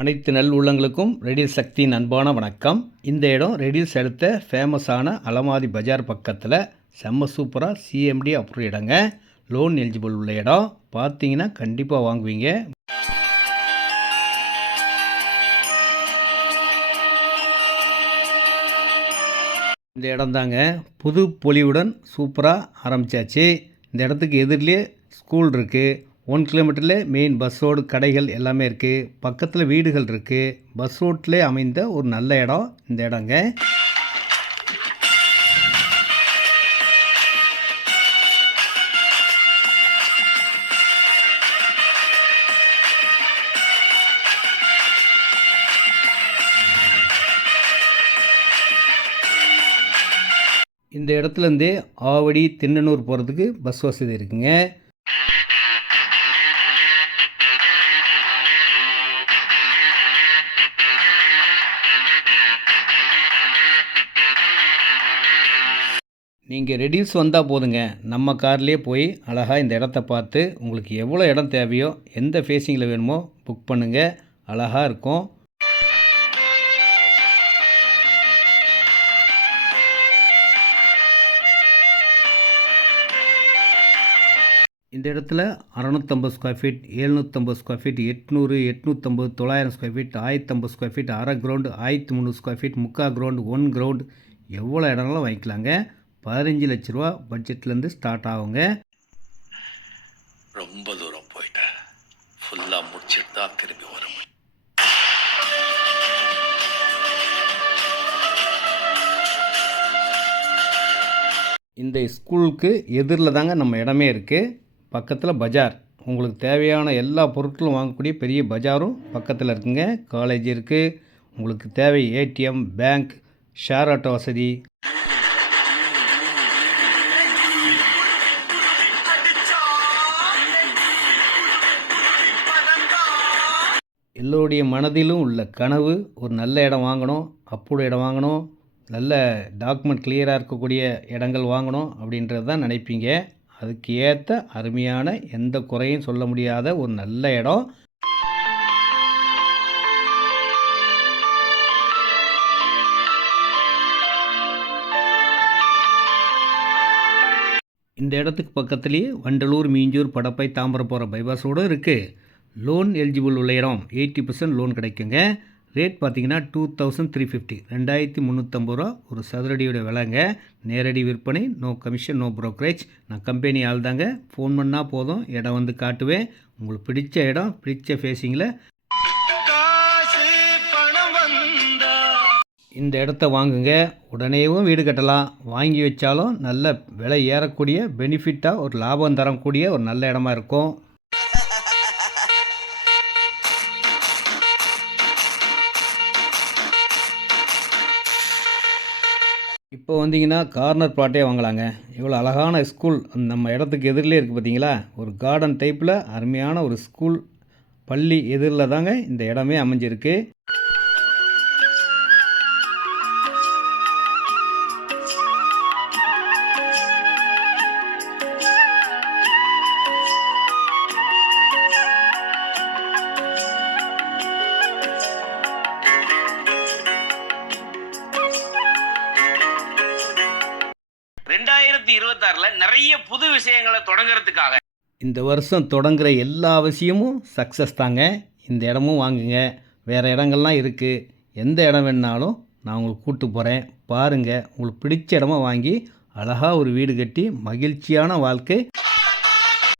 அனைத்து நல் உள்ளங்களுக்கும் ரெடில் சக்தியின் அன்பான வணக்கம். இந்த இடம் ரெடில்ஸ் அடுத்த ஃபேமஸான அலமாதி பஜார் பக்கத்தில் செம்ம சூப்பராக சிஎம்டி அப்ரூவ் இடங்க. லோன் எலிஜிபிள் உள்ள இடம். பார்த்தீங்கன்னா கண்டிப்பாக வாங்குவீங்க. இந்த இடம் தாங்க புது பொலிவுடன் சூப்பராக ஆரம்பித்தாச்சு. இந்த இடத்துக்கு எதிரிலே ஸ்கூல் இருக்குது. 1 கிலோமீட்டரில் மெயின் பஸ் ரோடு, கடைகள் எல்லாமே இருக்குது. பக்கத்தில் வீடுகள் இருக்குது. பஸ் ரோட்லேயே அமைந்த ஒரு நல்ல இடம் இந்த இடங்க. இந்த இடத்துலேருந்தே ஆவடி, திண்ணனூர் போகிறதுக்கு பஸ் வசதி இருக்குங்க. நீங்கள் ரெடில்ஸ் வந்தால் போதுங்க, நம்ம கார்லேயே போய் அழகாக இந்த இடத்த பார்த்து உங்களுக்கு எவ்வளோ இடம் தேவையோ, எந்த ஃபேஸிங்கில் வேணுமோ புக் பண்ணுங்கள். அழகாக இருக்கும். இந்த இடத்துல 650 square feet, 750 square feet, 800, 850, 900 square feet, 1050 square feet, அரை கிரவுண்டு, 1300 ஸ்கொயர் ஃபீட், முக்கால் கிரவுண்டு, 1 கிரவுண்டு, எவ்வளோ இடம்லாம் வாங்கிக்கலாங்க. 15 லட்ச ரூபா பட்ஜெட்லேருந்து ஸ்டார்ட் ஆகுங்க. ரொம்ப தூரம் போயிட்டேன். ஃபுல்லாக முடிச்சுட்டு தான் திரும்பி வர முடியும். இந்த ஸ்கூலுக்கு எதிரில் தாங்க நம்ம இடமே இருக்குது. பக்கத்தில் பஜார். உங்களுக்கு தேவையான எல்லா பொருட்களும் வாங்கக்கூடிய பெரிய பஜாரும் பக்கத்தில் இருக்குங்க. காலேஜ் இருக்குது. உங்களுக்கு தேவை ஏடிஎம், பேங்க், ஷேர் ஆட்டோ வசதி. எல்லோருடைய மனதிலும் உள்ள கனவு ஒரு நல்ல இடம் வாங்கணும், அப்புறம் இடம் வாங்கணும், நல்ல டாக்குமெண்ட் கிளியராக இருக்கக்கூடிய இடங்கள் வாங்கணும் அப்படின்றது தான் நினைப்பீங்க. அதுக்கு ஏற்ற அருமையான, எந்த குறையும் சொல்ல முடியாத ஒரு நல்ல இடம். இந்த இடத்துக்கு பக்கத்துலேயே வண்டலூர், மீஞ்சூர், படப்பை, தாம்பரம் போகிற பைபாஸோடு இருக்குது. லோன் எலிஜிபிள் உள்ள இடம். 80% லோன் கிடைக்குங்க. ரேட் பார்த்தீங்கன்னா 2350, 2350 ரூபா ஒரு சதுரடியோட விலைங்க. நேரடி விற்பனை, நோ கமிஷன், நோ ப்ரோக்கரேஜ். நான் கம்பெனி ஆள் தாங்க. ஃபோன் பண்ணால் போதும், இடம் வந்து காட்டுவேன். உங்களுக்கு பிடிச்ச இடம், பிடிச்ச ஃபேஸிங்கில் இந்த இடத்த வாங்குங்க. உடனேவும் வீடு கட்டலாம். வாங்கி வச்சாலும் நல்ல விலை ஏறக்கூடிய, பெனிஃபிட்டாக ஒரு லாபம் தரக்கூடிய ஒரு நல்ல இடமா இருக்கும். இப்போ வந்தீங்கன்னா கார்னர் பிளாட்டே வாங்கலாங்க. இவ்வளோ அழகான ஸ்கூல் நம்ம இடத்துக்கு எதிரிலே இருக்குது பார்த்தீங்களா. ஒரு கார்டன் டைப்பில் அருமையான ஒரு ஸ்கூல், பள்ளி எதிரில் தாங்க இந்த இடமே அமைஞ்சிருக்கு. நிறைய புது விஷயங்களை தொடங்குறதுக்காக இந்த வருஷம் தொடங்குற எல்லா விஷயமும் சக்ஸஸ் தாங்க. இந்த இடமும் வாங்குங்க. வேறு இடங்கள்லாம் இருக்குது. எந்த இடம் வேணுனாலும் நான் உங்களுக்கு கூப்பிட்டு போகிறேன். பாருங்கள். உங்களுக்கு பிடிச்ச இடமா வாங்கி அழகாக ஒரு வீடு கட்டி மகிழ்ச்சியான வாழ்க்கை